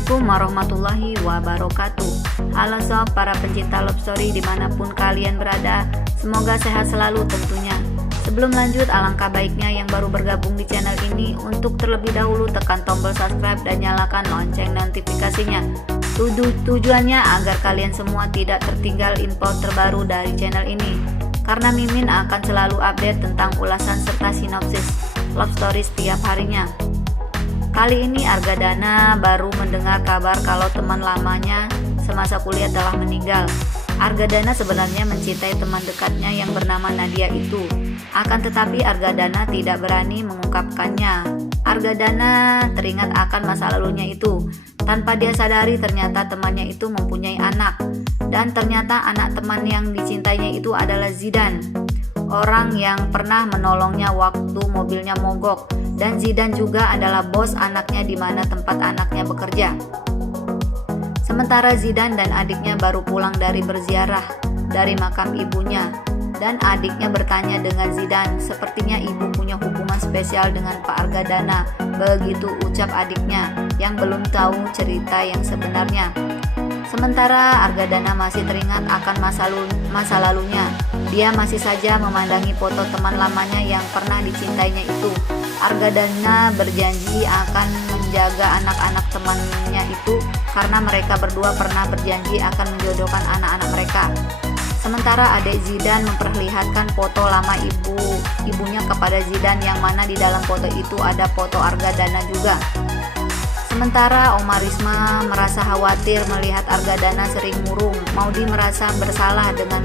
Assalamualaikum warahmatullahi wabarakatuh. Halo sob, para pencinta love story dimanapun kalian berada, semoga sehat selalu tentunya. Sebelum lanjut, alangkah baiknya yang baru bergabung di channel ini untuk terlebih dahulu tekan tombol subscribe dan nyalakan lonceng notifikasinya. Tujuannya agar kalian semua tidak tertinggal info terbaru dari channel ini, karena Mimin akan selalu update tentang ulasan serta sinopsis love story setiap harinya. Kali ini Argadana baru mendengar kabar kalau teman lamanya semasa kuliah telah meninggal. Argadana sebenarnya mencintai teman dekatnya yang bernama Nadia itu. Akan tetapi Argadana tidak berani mengungkapkannya. Argadana teringat akan masa lalunya itu. Tanpa dia sadari ternyata temannya itu mempunyai anak. Dan ternyata anak teman yang dicintainya itu adalah Zidan, orang yang pernah menolongnya waktu mobilnya mogok. Dan Zidan juga adalah bos anaknya di mana tempat anaknya bekerja. Sementara Zidan dan adiknya baru pulang dari berziarah dari makam ibunya. Dan adiknya bertanya dengan Zidan, sepertinya ibu punya hubungan spesial dengan Pak Argadana. Begitu ucap adiknya yang belum tahu cerita yang sebenarnya. Sementara Argadana masih teringat akan masa lalunya. Dia masih saja memandangi foto teman lamanya yang pernah dicintainya itu. Argadana berjanji akan menjaga anak-anak temannya itu karena mereka berdua pernah berjanji akan menjodohkan anak-anak mereka. Sementara adik Zidan memperlihatkan foto lama ibunya kepada Zidan, yang mana di dalam foto itu ada foto Argadana juga. Sementara Oma Risma merasa khawatir melihat Argadana sering murung. Maudi merasa bersalah dengan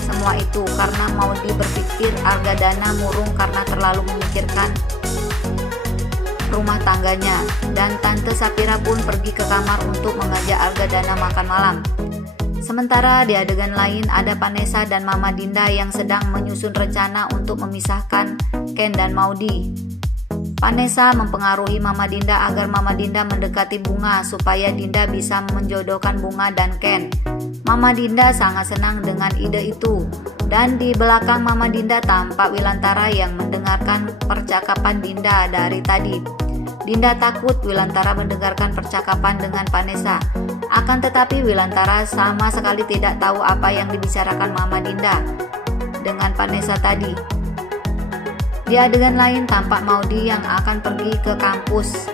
semua itu karena Maudi berpikir Argadana murung karena terlalu memikirkan rumah tangganya. Dan Tante Sapira pun pergi ke kamar untuk mengajak Argadana makan malam. Sementara di adegan lain ada Vanessa dan Mama Dinda yang sedang menyusun rencana untuk memisahkan Ken dan Maudi. Vanessa mempengaruhi Mama Dinda agar Mama Dinda mendekati Bunga supaya Dinda bisa menjodohkan Bunga dan Ken. Mama Dinda sangat senang dengan ide itu. Dan di belakang Mama Dinda tampak Wilantara yang mendengarkan percakapan Dinda dari tadi. Dinda takut Wilantara mendengarkan percakapan dengan Vanessa. Akan tetapi Wilantara sama sekali tidak tahu apa yang dibicarakan Mama Dinda dengan Vanessa tadi. Di adegan lain tampak Maudi yang akan pergi ke kampus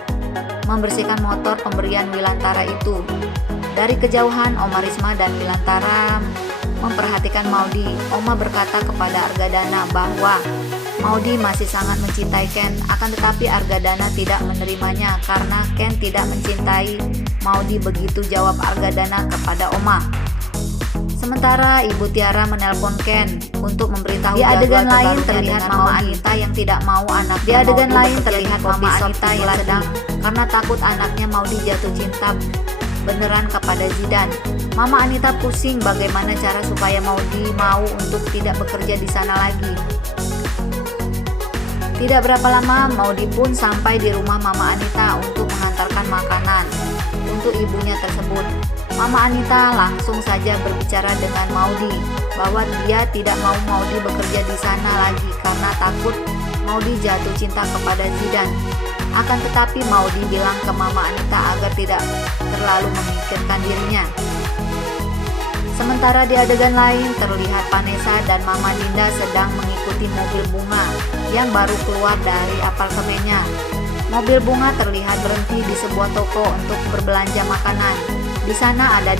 membersihkan motor pemberian Wilantara itu. Dari kejauhan Oma Risma dan Wilantara memperhatikan Maudi. Oma berkata kepada Argadana bahwa Maudi masih sangat mencintai Ken, akan tetapi Argadana tidak menerimanya karena Ken tidak mencintai Maudi. Begitu jawab Argadana kepada Oma. Sementara Ibu Tiara menelpon Ken untuk memberitahu. Di adegan lain terlihat Mama Anita yang tidak mau anak. Di adegan lain terlihat Mama Anita yang sedang karena takut anaknya Maudi jatuh cinta beneran kepada Zidan. Mama Anita pusing bagaimana cara supaya Maudi mau untuk tidak bekerja di sana lagi. Tidak berapa lama Maudi pun sampai di rumah Mama Anita untuk mengantarkan makanan untuk ibunya tersebut. Mama Anita langsung saja berbicara dengan Maudi bahwa dia tidak mau Maudi bekerja di sana lagi karena takut Maudi jatuh cinta kepada Zidan. Akan tetapi Maudi bilang ke Mama Anita agar tidak terlalu memikirkan dirinya. Sementara di adegan lain terlihat Vanessa dan Mama Dinda sedang mengikuti mobil Bunga yang baru keluar dari apartemennya. Mobil Bunga terlihat berhenti di sebuah toko untuk berbelanja makanan. Di sana ada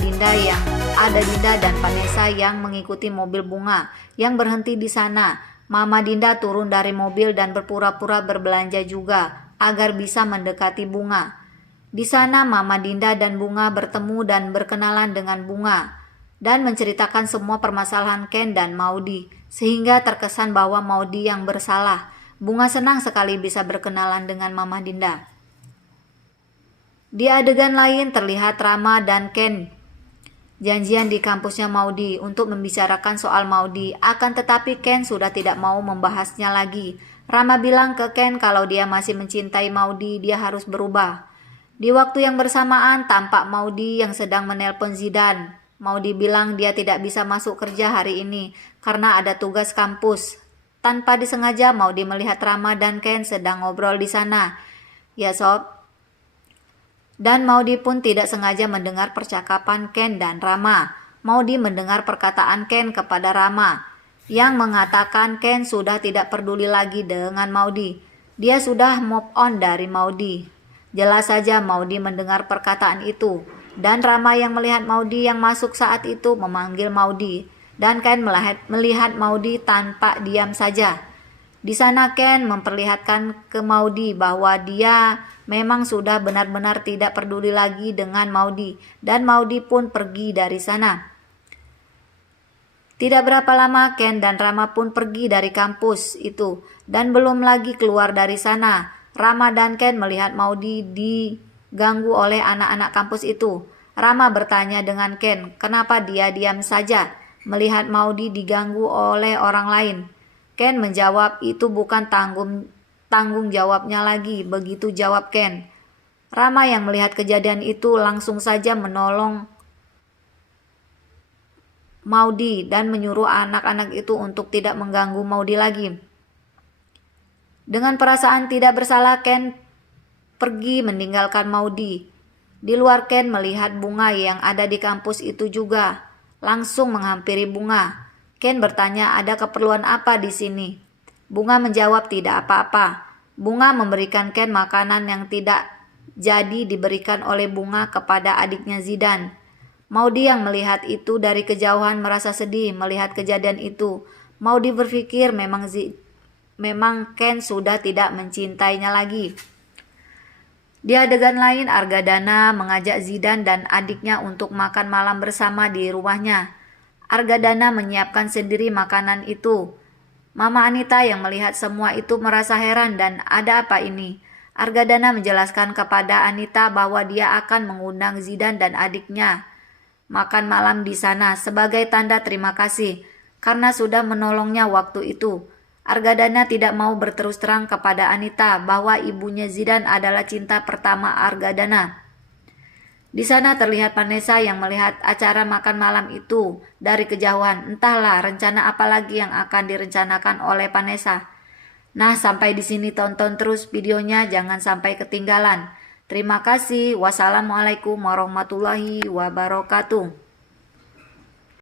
Dinda dan Vanessa yang mengikuti mobil Bunga yang berhenti di sana. Mama Dinda turun dari mobil dan berpura-pura berbelanja juga agar bisa mendekati Bunga. Di sana Mama Dinda dan Bunga bertemu dan berkenalan dengan Bunga dan menceritakan semua permasalahan Ken dan Maudi, sehingga terkesan bahwa Maudi yang bersalah. Bunga senang sekali bisa berkenalan dengan Mama Dinda. Di adegan lain terlihat Rama dan Ken janjian di kampusnya Maudi untuk membicarakan soal Maudi. Akan tetapi Ken sudah tidak mau membahasnya lagi. Rama bilang ke Ken kalau dia masih mencintai Maudi, dia harus berubah. Di waktu yang bersamaan tampak Maudi yang sedang menelpon Zidan. Maudi bilang dia tidak bisa masuk kerja hari ini karena ada tugas kampus. Tanpa disengaja Maudi melihat Rama dan Ken sedang ngobrol di sana. Ya sob, Dan Maudy pun tidak sengaja mendengar percakapan Ken dan Rama. Maudy mendengar perkataan Ken kepada Rama, yang mengatakan Ken sudah tidak peduli lagi dengan Maudy. Dia sudah move on dari Maudy. Jelas saja Maudy mendengar perkataan itu. Dan Rama yang melihat Maudy yang masuk saat itu memanggil Maudy. Dan Ken melihat Maudy tanpa diam saja. Di sana Ken memperlihatkan ke Maudy bahwa dia memang sudah benar-benar tidak peduli lagi dengan Maudy, dan Maudy pun pergi dari sana. Tidak berapa lama Ken dan Rama pun pergi dari kampus itu, dan belum lagi keluar dari sana, Rama dan Ken melihat Maudy diganggu oleh anak-anak kampus itu. Rama bertanya dengan Ken, kenapa dia diam saja melihat Maudy diganggu oleh orang lain. Ken menjawab itu bukan tanggung jawabnya lagi, begitu jawab Ken. Rama yang melihat kejadian itu langsung saja menolong Maudy dan menyuruh anak-anak itu untuk tidak mengganggu Maudy lagi. Dengan perasaan tidak bersalah, Ken pergi meninggalkan Maudy. Di luar Ken melihat bunga yang ada di kampus itu juga, langsung menghampiri bunga. Ken bertanya ada keperluan apa di sini. Bunga menjawab tidak apa-apa. Bunga memberikan Ken makanan yang tidak jadi diberikan oleh Bunga kepada adiknya Zidan. Maudy yang melihat itu dari kejauhan merasa sedih melihat kejadian itu. Maudy berpikir memang Ken sudah tidak mencintainya lagi. Di adegan lain, Argadana mengajak Zidan dan adiknya untuk makan malam bersama di rumahnya. Argadana menyiapkan sendiri makanan itu. Mama Anita yang melihat semua itu merasa heran dan ada apa ini? Argadana menjelaskan kepada Anita bahwa dia akan mengundang Zidan dan adiknya makan malam di sana sebagai tanda terima kasih karena sudah menolongnya waktu itu. Argadana tidak mau berterus terang kepada Anita bahwa ibunya Zidan adalah cinta pertama Argadana. Di sana terlihat Vanessa yang melihat acara makan malam itu dari kejauhan. Entahlah rencana apa lagi yang akan direncanakan oleh Vanessa. Nah, sampai di sini tonton terus videonya, jangan sampai ketinggalan. Terima kasih. Wassalamualaikum warahmatullahi wabarakatuh.